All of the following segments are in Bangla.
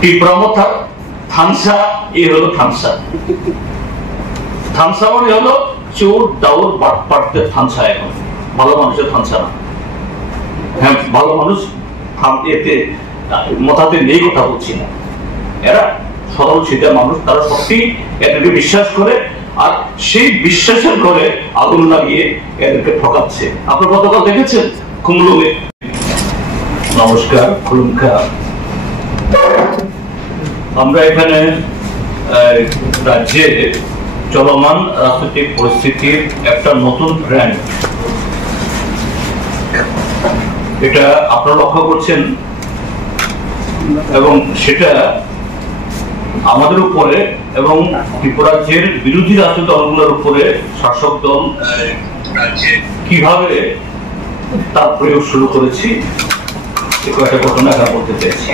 টিপ্রামথা থামসা, এই হলো থামসা। থামসা মানে হলো চোর দাউর বাটপাটদের থামসা। এখন ভালো মানুষের থামসা না। হ্যাঁ, ভালো মানুষ এতে মাথাতে নেই, কথা বলছি না। এরা সরল সিধা মানুষ, তারা সত্যি এদেরকে বিশ্বাস করে, আর সেই বিশ্বাসের ঘরে আগুন লাগিয়ে এদেরকে ঠকাচ্ছে। আপনার গতকাল দেখেছেন কুমলুঙে। নমস্কার, খুলুমখা। আমরা এখানে রাজ্যে চলমান রাজনৈতিক পরিস্থিতির একটা নতুন ট্রেন্ড, এটা আপনারা লক্ষ্য করছেন, এবং সেটা আমাদের উপরে এবং ত্রিপুরাজ্যের বিরোধী রাজনৈতিক দলগুলোর উপরে শাসক দল কিভাবে তার প্রয়োগ শুরু করেছি, কয়েকটা ঘটনা এখানে বলতে চাইছি।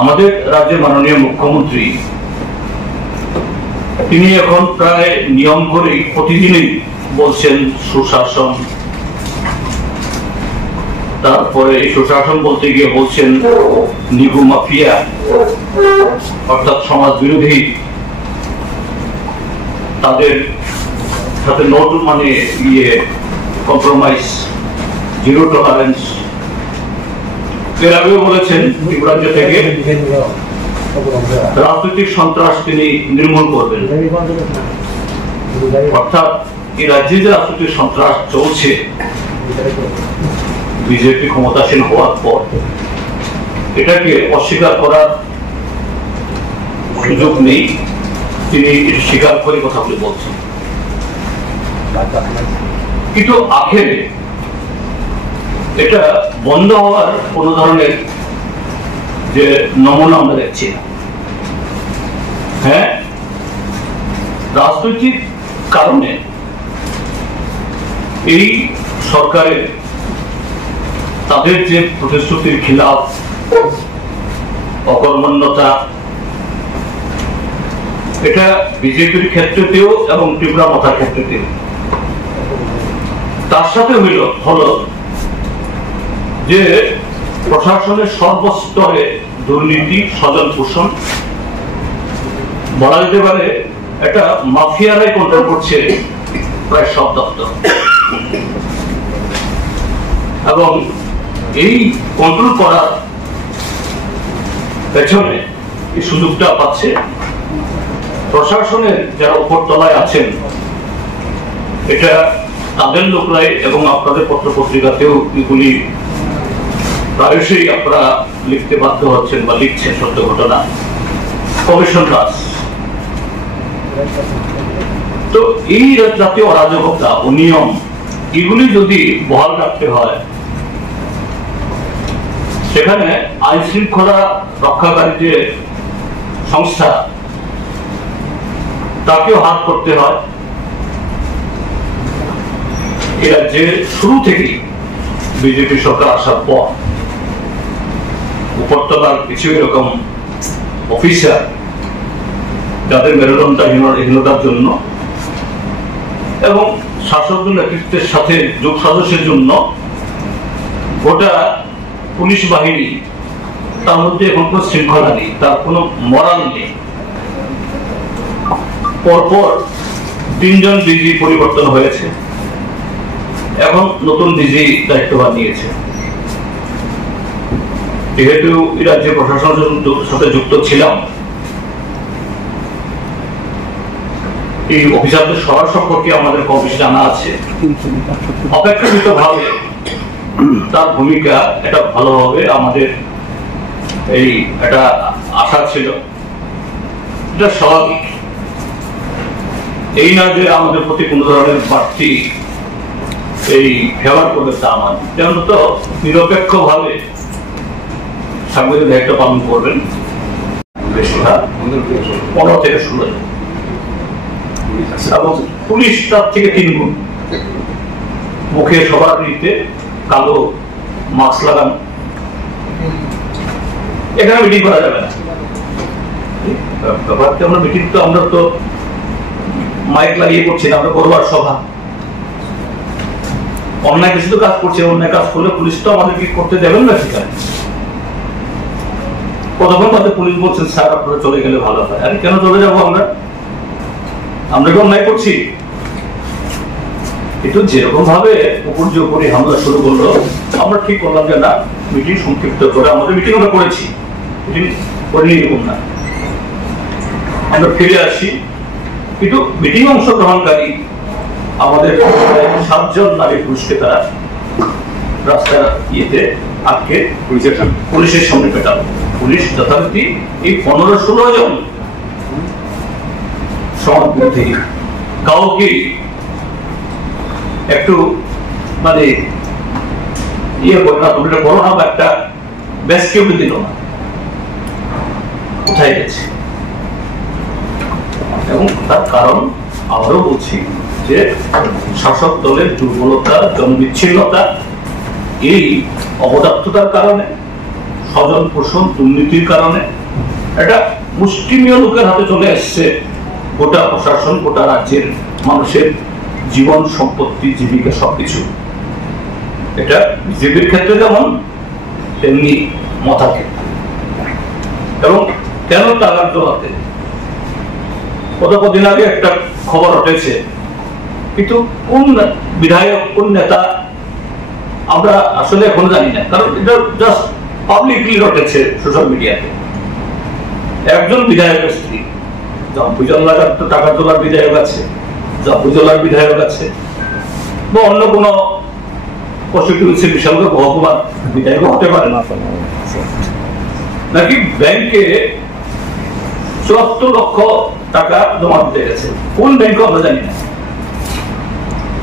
আমাদের রাজ্যের মাননীয় মুখ্যমন্ত্রী, তিনি এখন প্রায় নিয়ম করে প্রতিদিনই বলছেন সুশাসন, তারপরে এই সুশাসন বলতে গিয়ে বলছেন নিগু মাফিয়া, অর্থাৎ সমাজ বিরোধী, তাদের সাথে নোট মানে কম্প্রোমাইজ, জিরো টলারেন্স। এর আগেও বলেছেন ত্রিপুরাজ্য থেকে রাজনৈতিক সন্ত্রাস তিনি নির্মূল করবেন। অর্থাৎ এই রাজ্যে যে রাজনৈতিক সন্ত্রাস চলছে, বিজেপি ক্ষমতাসীন হওয়ার পর এটাকে অস্বীকার করার সুযোগ নেই, তিনি স্বীকার করে কথাগুলি বলছেন। কিন্তু আখেরে এটা বন্ধ হওয়ার কোন ধরনের যে নমুনা আমরা দেখছি না। হ্যাঁ, রাজনৈতিক কারণে এই সরকারের তাদের যে প্রতিশ্রুতির খিলাফ, অকর্মণ্যতা, এটা বিজেপির ক্ষেত্রেতেও এবং ত্রিপুরা মাথার ক্ষেত্রেতেও। তার সাথে হলো যে প্রশাসনের সর্বস্তরে দুর্নীতি, স্বজন পোষণ, বলা যেতে পারে একটা মাফিয়ারাই কন্ট্রোল করছে প্রায় সব দপ্তর। এবং এই কন্ট্রোল করার পেছনে এই সুযোগটা পাচ্ছে প্রশাসনের যারা উপরতলায় আছেন, এটা তাদের লোকরাই। এবং আপনাদের পত্র পত্রিকাতেও এগুলি প্রায়শই আপনারা লিখতে বাধ্য হচ্ছেন বা লিখছেন, সত্য ঘটনা, কমিশন রাজ। তো এই জাতীয় অরাজকতা ও নিয়ম, এগুলি যদি বহাল রাখতে হয়, সেখানে আইন শৃঙ্খলা রক্ষাকারী যে সংস্থা, তাকেও হাত করতে হয়। এরা যে শুরু থেকেই বিজেপি সরকার আসার পর উপরতলার কিছু এরকম অফিসার, যাদের মেরুদণ্ডহীনতার জন্য এবং শাসক নেতৃত্বের সাথে যোগ সাজসের জন্য গোটা পুলিশ বাহিনী, তার মধ্যে এখন কোন শৃঙ্খলা নেই, তার কোনো মরাল নেই। পরপর 3 জন ডিজি পরিবর্তন হয়েছে, এখন নতুন ডিজি দায়িত্বভার নিয়েছে। যেহেতু রাজ্য প্রশাসনের সাথে যুক্ত ছিলাম, এই অফিসারদের সবার সম্পর্কে আমাদের কম বেশি জানা আছে। অপেক্ষাকৃত ভাবে তার ভূমিকা এটা ভালো হবে, আমাদের এই একটা আশা ছিল। এটা স্বাভাবিক, এই না যে আমাদের প্রতি কোন ধরনের বাড়তি এই ফেভার করবে তা আমার। যেমন তো নিরপেক্ষ ভাবে সাংবিধানিক দায়িত্ব পালন করবেন 15 থেকে 16 জন, এবং পুলিশ তার থেকে 3 গুণ। মুখে সবার নিতে কালো মাস্ক লাগানো, এখানে মিটিং করা যাবে না। ব্যাপারটা আমরা মিটিং তো আমরা তো মাইক লাগিয়ে করছি না, আমরা করবার সভা। অন্যায় কিছু তো কাজ করছে, অন্যায় কাজ করলে পুলিশ তো আমাদেরকে করতে দেবেন না সেখানে। কতক্ষণ বাদে পুলিশ বলছেন স্যার আপনারা চলে গেলে ভালো হয়। আরে কেন চলে যাবো আমরা কি অন্যায় করছি? কিন্তু যেরকম ভাবে উপর্যুপরি হামলা শুরু করলো, আমরা ঠিক করলাম যে না, মিটিং সংক্ষিপ্ত করে, আমাদের মিটিং আমরা করেছি, মিটিং করিনি এরকম না, আমরা ফিরে আসি। কিন্তু মিটিং অংশগ্রহণকারী আমাদের 7 নারী পুরুষকে তারা রাস্তার ইয়েতে আটকে পুলিশের সামনে পেটাল। পুলিশ যথারীতি এই 15-16 জন সমাজ বিরোধী কাউকে একটু মানে ইয়ে করে না, তুমি করো না, একটা ব্যাস কেউ দিল না, কোথায় গেছে? এবং তার কারণ আবারও বলছি যে শাসক দলের দুর্বলতা, জনবিচ্ছিন্নতা, এই অবদার্থতার কারণে, স্বজন পোষণ দুর্নীতির কারণে একটা মুষ্টিমেয় লোকের হাতে চলে আসছে গোটা প্রশাসন, গোটা রাজ্যের মানুষের জীবন, সম্পত্তি, জীবিকা সবকিছু। এটা বিজেপির ক্ষেত্রে যেমন তেমনি মথার ক্ষেত্রে। এবং কেন টাকার জোয়াতে কতদিন আগে একটা খবর উঠেছে, কিন্তু কোন বিধায়ক, কোন নেতা আমরা আসলে এখন জানি না, কারণ এটা জাস্ট পাবলিকলি রটেছে সোশ্যাল মিডিয়াতে। একজন বিধায়কের স্ত্রী, জম্পুজলার তো টাকার তোলার বিধায়ক আছে, জম্পুজলার বিধায়ক আছে, বা অন্য কোনো কনস্টিটিউয়েন্সি বিশাল মহকুমার বিধায়ক হতে পারে না, নাকি ব্যাংকে 74 লক্ষ টাকা জমা দিতে গেছে। কোন ব্যাংকে আমরা জানি না,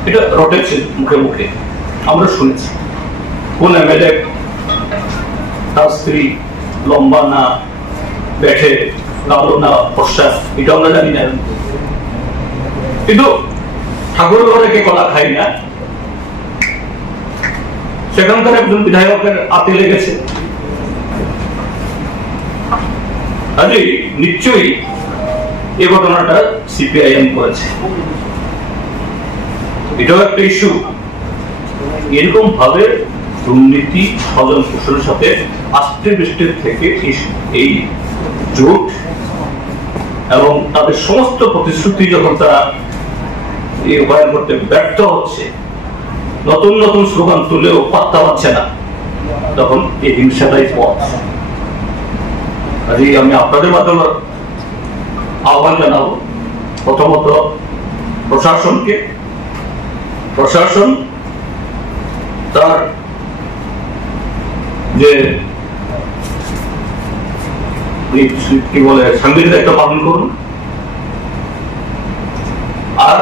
এটা রটেছে মুখে মুখে, আমরা শুনেছি। কোন এমএলএ, তার স্ত্রী লম্বা না, বেঠে, কালো না, ফর্সা, এটা আমরা জানি না। কিন্তু ঠাকুর ঘরে কে কলা খাই না, সেখানকার একজন বিধায়কের হাতে লেগেছে। কাজেই নিশ্চয়ই এই ঘটনাটা সিপিআইএম করেছে, এটাও একটা ইস্যু। এরকম ভাবে দুর্নীতি, স্বজন পোষণের সাথে আস্তে বৃষ্টির থেকে এই জোট এবং তাদের সমস্ত প্রতিশ্রুতি যখন তারা রূপায়ণ করতে ব্যর্থ হচ্ছে, নতুন নতুন স্লোগান তুলেও পাত্তা পাচ্ছে না, তখন এই হিংসাটাই পথ। কাজেই আমি আপনাদের মাধ্যমে আহ্বান জানাবো, প্রথমত প্রশাসনকে, প্রশাসন তার যে কি বলে সাংবিধানিক দায়িত্ব পালন করুন, আর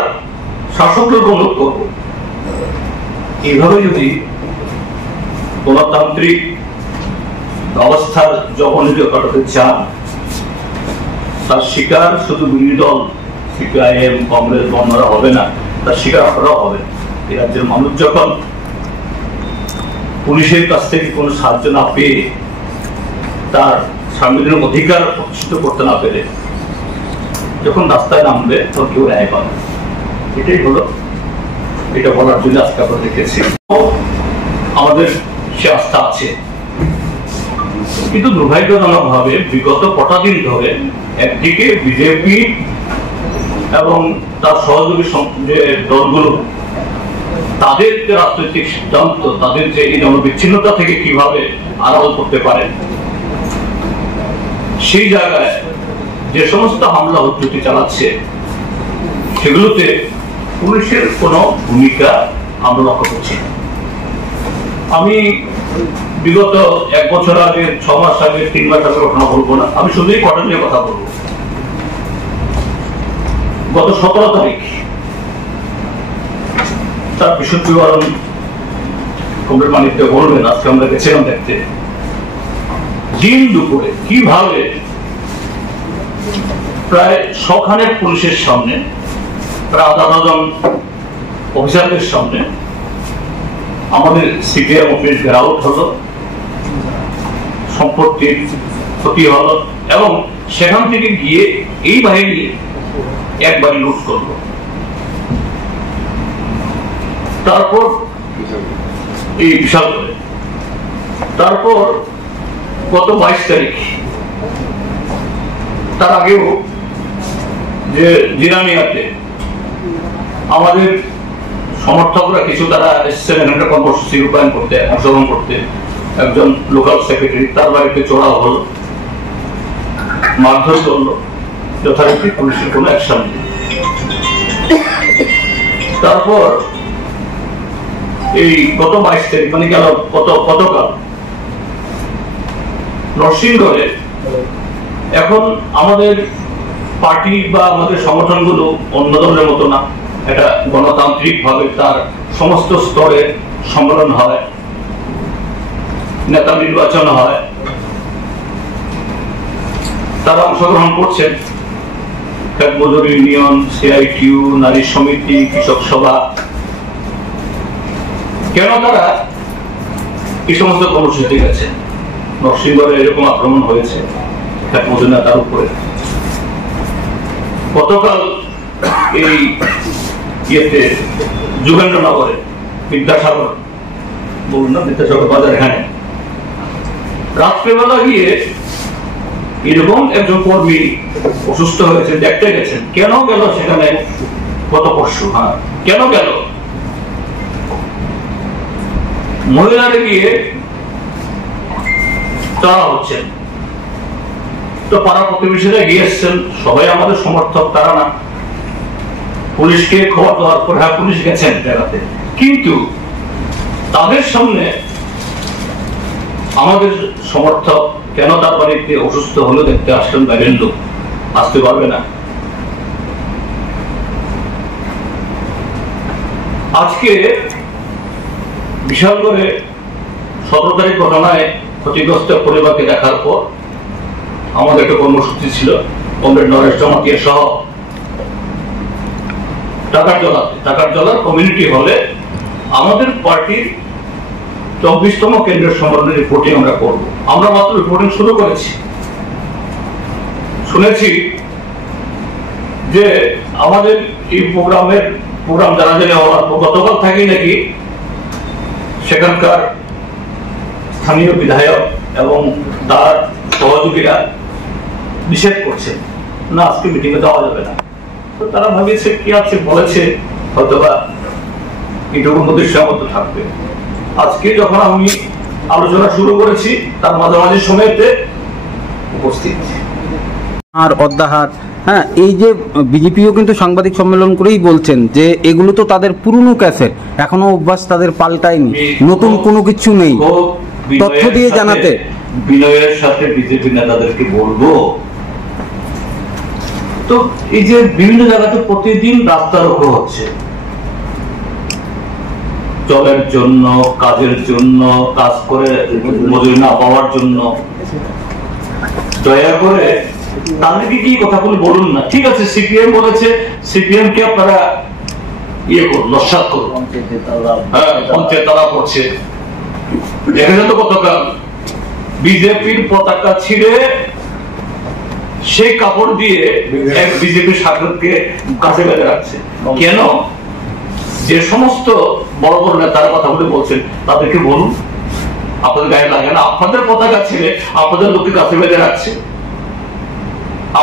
শাসকদের অনুরোধ করব, এইভাবে যদি গণতান্ত্রিক অবস্থার জবনিকা কাটাতে চান, তার শিকার শুধু বিরোধী দল সিপিআইএম, কংগ্রেস, বন্ধরা হবে না, তার শিকার আপনারাও হবেন। এই রাজ্যের মানুষ যখন পুলিশের কাছ থেকে কোনো সাহায্য না পেয়ে, তার সাংবিধানিক অধিকার প্রতিষ্ঠিত করতে না পেরে যখন রাস্তায় নামবে, তখন কেউ ন্যায় পাবে। এটাই হলো, এটা বলার জন্য আজকে আমরা দেখেছি। আমাদের সে আস্থা আছে, কিন্তু দুর্ভাগ্যজনক ভাবে বিগত কটা দিন ধরে একদিকে বিজেপি এবং তার সহযোগী যে দলগুলো, তাদের যে রাজনৈতিক সিদ্ধান্ত, তাদের যে এই জনবিচ্ছিন্নতা থেকে কিভাবে আড়াল করতে পারে, সেই জায়গায় যে সমস্ত হামলা উদ্ধতি চালাচ্ছে, সেগুলোতে পুলিশের কোনো ভূমিকা আমরা লক্ষ্য করছি না। আমি বিগত 1 বছর আগে, 6 মাস আগে, 3 মাস আগে ঘটনা বলবো না, আমি শুধুই ঘটনা নিয়ে কথা বলবো। গত 17 তারিখ, তার বিশুদ্ধ বিবরণ কমরেড মানিক বলবেন, আজকে আমরা গেছিলাম দেখতে, দিন দুপুরে কিভাবে প্রায় 100 খানেক পুলিশের সামনে, প্রায় 1/2 ডজন অফিসারদের সামনে আমাদের সিপিআইএম অফিস ঘেরাও হলো, সম্পত্তির ক্ষতি হলো, এবং সেখান থেকে গিয়ে এই বাহিনী একবারই লুট করলো। তারপর এই বিশাল করে, তারপর গত 22 তারিখ তার আগেও যে জিরানিয়াতে আমাদের সমর্থকরা কিছু তারা এসেছেন এখানকার কর্মসূচি রূপায়ণ করতে, অংশগ্রহণ করতে। একজন লোকাল সেক্রেটারি, তার বাড়িতে চড়াও হলো, মারধর করলো, যথারীতি পুলিশের কোনো অ্যাকশন নেই। তারপর এই গত 22 তারিখ মানে গেল গতকাল নরসিংগড়ে এখন আমাদের পার্টি বা আমাদের সংগঠনগুলো অন্য দলের মতো না, এটা গণতান্ত্রিক ভাবে তার সমস্ত স্তরে সম্মেলন হয়, নেতা নির্বাচন হয়, তারা অংশগ্রহণ করছেন। মজুর ইউনিয়ন, সিআইটিউ, নারী সমিতি, কৃষক সভা। কেন তারা এই সমস্ত কর্মসূচি গেছে? নরসিংগড়ে এরকম আক্রমণ হয়েছে মজুর নেতার উপরে। গতকাল এই ইয়েতে যোগেন্দ্রনগরে বিদ্যাসাগর, বলুন না, বিদ্যাসাগর বাজার, এখানে রাত্রেবেলা গিয়ে এরকম একজন কর্মী অসুস্থ হয়েছে, দেখতে গেছেন। কেন গেল সেখানে? গত পরশু, হ্যাঁ, কেন গেল? মহিলারা গিয়ে তারা হচ্ছেন, তো পাড়া প্রতিবেশীরা গিয়ে এসছেন, সবাই আমাদের সমর্থক, তারা না। পুলিশকে খবর দেওয়ার পর হ্যাঁ পুলিশ গেছেন জায়গাতে, কিন্তু তাদের সামনে আমাদের সমর্থক কেন তার বাড়িতে অসুস্থ হলো দেখতে আসলেন বাইরের লোক, আসতে পারবে না। আজকে বিশাল করে 17 তারিখ ঘটনায় ক্ষতিগ্রস্ত পরিবারকে দেখার পর আমাদের একটা কর্মসূচি ছিল কমরেড নরেশ জমাতিয়া সহ টাকারজলার কমিউনিটি হলে আমাদের পার্টির 24তম কেন্দ্রের সম্মেলনের রিপোর্টিং আমরা করব। আমরা মাত্র রিপোর্টিং শুরু করেছি। শুনেছি যে আমাদের এই প্রোগ্রাম জানাজানি হওয়ার গতকাল থাকি নাকি সেখানকার স্থানীয় বিধায়ক এবং তার সহযোগীরা নিষেধ করছে, না আজকে মিটিং এ যাওয়া যাবে না। তো তারা ভাবিয়েছে কি আছে, বলেছে হয়তোবা এটুকুর মধ্যে সীমাবদ্ধ থাকবে। আজকে যখন আমি আলোচনা শুরু করেছি তার মাঝামাঝি সময়তে উপস্থিত আর অদ্যাহার, হ্যাঁ, এই যে বিজেপিও কিন্তু সাংবাদিক সম্মেলন করেই বলছেন যে এগুলো তো তাদের পুরনো ক্যাসেট, এখনো অভ্যাস তাদের পাল্টায়নি, নতুন কোনো কিছু নেই। তথ্য দিয়ে জানাতে বিনয়ের সাথে বিজেপি নেতাদেরকে বলবো, তো এই যে বিভিন্ন জায়গাতে প্রতিদিন রাস্তা রোকো হচ্ছে জলের জন্য, কাজের জন্য, কাজ করে মজুরি না পাওয়ার জন্য, দয়া করে তাদেরকে কি কথাগুলো বলুন না। ঠিক আছে, সিপিএম বলেছে, সিপিএম কে আপনারা ইয়ে করুন, নস্যাৎ করুন, হ্যাঁ পঞ্চায়েত তারা করছে। দেখেছেন তো গতকাল বিজেপির পতাকা ছিঁড়ে সেই কাপড় দিয়ে এক বিজেপির সাংসদকে কাছে বেঁধে রাখছে। কেন? যে সমস্ত বড় বড় নেতারা কথা বলে বলছেন তাদেরকে বলুন, আপনাদের গায়ে লাগে না? আপনাদের পতাকা ছিঁড়ে আপনাদের লোককে কাছে বেঁধে রাখছে।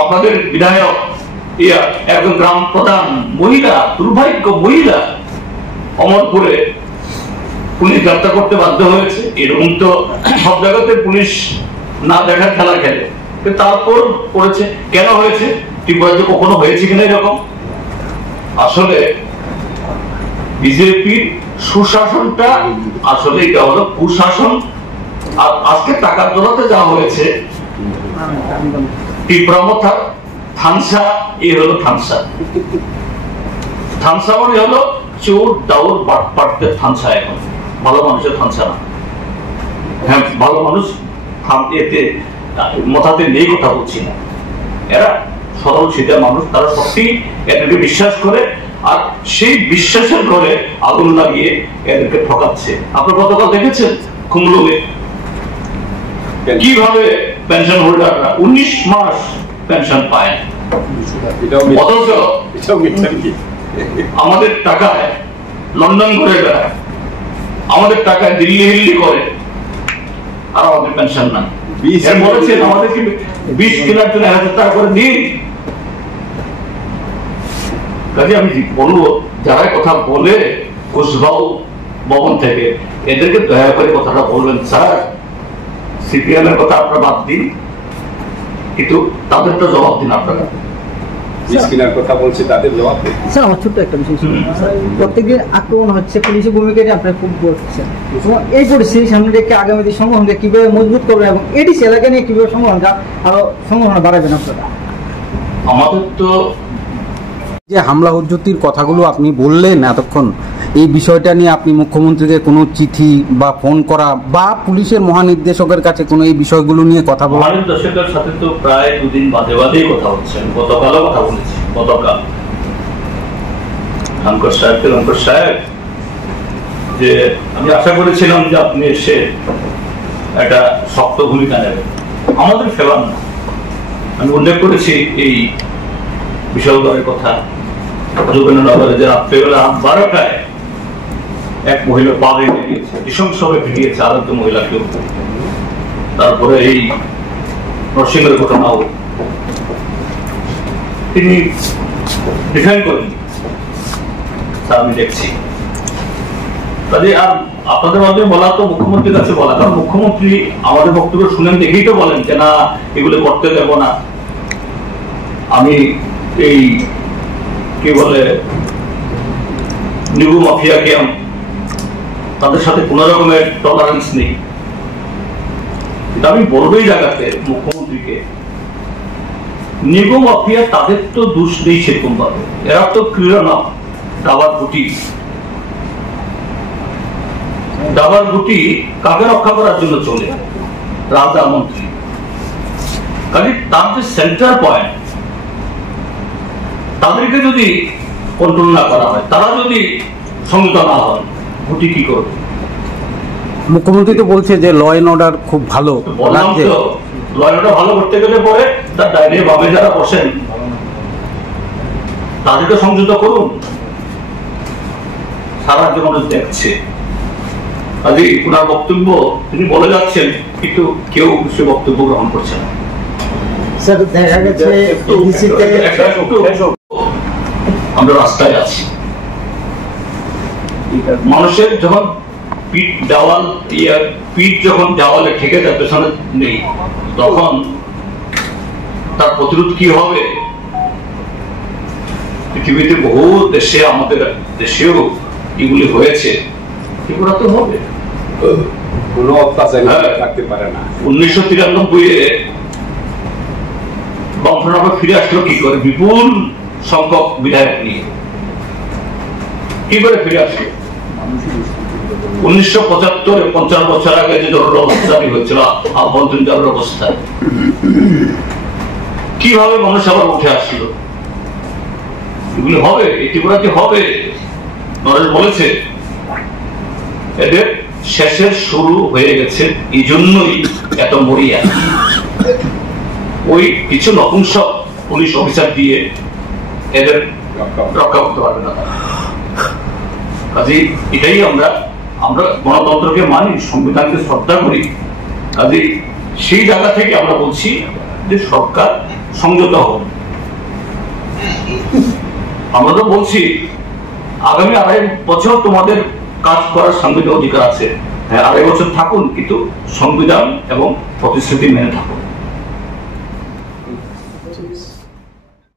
আপনাদের বিধায়ক একজন গ্রাম প্রধান মহিলা, দুর্ভাগ্য মহিলা, অমরপুরে পুলিশ গ্রেফতার করতে বাধ্য হয়েছে। এরকম তো সব জায়গাতে পুলিশ না দেখার খেলা খেলে, তারপর করেছে। কেন হয়েছে? ত্রিপুরাতে কখনো হয়েছে কিনা এরকম? আসলে বিজেপির সুশাসনটা আসলে এটা হলো কুশাসন। আর আজকে টাকার দলাতে যা হয়েছে তীব্রমথা থানসা, এই হলো থানসা। থানসা মানে হলো চোর দাউর বাটপাটদের থানসা। এখন ভালো মানুষের থানসা না। হ্যাঁ, ভালো মানুষ এতে মাথাতে নেই, কথা বলছি না। এরা সরল সিধা মানুষ, তারা সত্যি এদেরকে বিশ্বাস করে, আর সেই বিশ্বাসের ঘরে আগুন লাগিয়ে এদেরকে ঠকাচ্ছে। আপনার গতকাল দেখেছেন কুমলুমে কিভাবে পেনশন হোল্ডাররা 19 মাস পেনশন পায়, অথচ আমাদের টাকায় লন্ডন ঘুরে বেড়ায়, আমাদের টাকায় দিল্লি হিল্লি করে, আর আমাদের পেনশন নাই। বলেছেন আমাদেরকে 20 কেনার জন্য 1000 টাকা করে দিন। কাজে আমি বলবো, যারা কথা বলে কুশবাউ ভবন থেকে, এদেরকে দয়া করে কথাটা বলবেন, স্যার সিপিএম এর কথা আপনারা বাদ দিন, কিন্তু তাদেরটা জবাব দিন আপনারা। কথা বলছি, তাদের জবাব দিন। স্যার আমার ছোট্ট একটা বিষয়, প্রত্যেকদিন আক্রমণ হচ্ছে, পুলিশের ভূমিকাটি আপনারা খুব করছেন। এই পরিস্থিতির সামনে রেখে আগামী সংগঠনকে কিভাবে মজবুত করবেন এবং এডিসি এলাকা নিয়ে কিভাবে সংগঠনটা আরো সংগঠন বাড়াবেন আপনারা? আমাদের তো যে হামলা হুজ্জতির কথাগুলো আপনি বললেন এতক্ষণ, এই বিষয়টা নিয়ে আপনি মুখ্যমন্ত্রীকে কোনো চিঠি বা ফোন করা বা পুলিশের মহানির্দেশকের কাছে কোনো এই বিষয়গুলো নিয়ে কথা বলা? মহানির্দেশকের সাথে তো প্রায় 2 দিন বাদে বাদেই কথা হচ্ছে। গতকালও কথা বলেছি, গতকাল লঙ্কর সাহেব, যে আমি আশা করেছিলাম যে আপনি এসে একটা শক্ত ভূমিকা নেবেন, আমাদের ফেলার না। আমি উল্লেখ করেছি এই বিশালগড়ের কথা, যোগেন্দ্রনগরে যে রাত্রেবেলা 12টায় এক মহিলা পা ভেঙে দিয়েছে, নৃশংসভাবে ভেঙিয়েছে আরোগ্য মহিলাকেও। তারপরে এই নরসিংহের ঘটনাও তিনি ডিফেন্ড করেন, তা আমি দেখছি। কাজে আর আপনাদের মাধ্যমে বলা তো মুখ্যমন্ত্রীর কাছে বলা, কারণ মুখ্যমন্ত্রী আমাদের বক্তব্য শুনেন দেখেই তো বলেন যে না, এগুলো করতে দেব না। আমি এই কি বলে নিগু মাফিয়াকে, তাদের সাথে কোন রকমের টলারেন্স নেই। আমি বলবো এই জায়গাতে মুখ্যমন্ত্রীকে, নিগু মাফিয়া তাদের তো দোষ নেই সেরকম ভাবে, এরা তো ক্রীড়া না, দাবার গুটি কাকে রক্ষা করার জন্য চলে, রাজা মন্ত্রী। কাজে তার যে সেন্টার পয়েন্ট, তাদেরকে যদি কন্ট্রোল না করা হয়, তারা যদি সংযত না হয়, গুটি কি করবে? মুখ্যমন্ত্রী তো বলছে যে ল এন্ড অর্ডার খুব ভালো লাগছে। ল এন্ড অর্ডার ভালো করতে গেলে পরে তার ডাইনে বামে যারা বসেন তাদেরকে সংযত করুন। সারা জীবন দেখছে, কাজে ওনার বক্তব্য তিনি বলে যাচ্ছেন, কিন্তু কেউ সে বক্তব্য গ্রহণ করছে না। স্যার দেখা গেছে আমরা রাস্তায় আছি, মানুষের যখন পিঠ যখন দেওয়ালে ঠেকে যায়, পেছনে নেই, তখন তার প্রতিরোধ কি হবে? পৃথিবীতে বহু দেশে, আমাদের দেশেও এগুলি হয়েছে, এগুলো তো হবে। কোনো অত্যাচার থাকতে পারে না। 1993-এ বামফ্রন্ট ফিরে আসলো কি করে? বিপুল সংখ্যক বিধায়ক নিয়ে কি করে ফিরে আসলো? 1975-এ 50 বছর আগে যে জরুরি অবস্থা জারি হয়েছিল, আভ্যন্তরীণ জরুরি অবস্থা, কিভাবে মানুষ আবার উঠে আসলো? এগুলি হবে, ত্রিপুরাতে হবে। নরেশ বলেছে এদের শেষের শুরু হয়ে গেছে, এই জন্যই এত মরিয়া। ওই কিছু নপুংসক পুলিশ অফিসার দিয়ে এদের রক্ষা করতে পারবে না। কাজেই এটাই আমরা গণতন্ত্রকে মানি, সংবিধানকে শ্রদ্ধা করি। কাজেই সেই জায়গা থেকে আমরা বলছি যে সরকার সংযত হন। আমরা তো বলছি আগামী 2.5 বছর তোমাদের কাজ করার সাংবিধানিক অধিকার আছে, হ্যাঁ 2.5 বছর থাকুন, কিন্তু সংবিধান এবং প্রতিশ্রুতি মেনে থাকুন।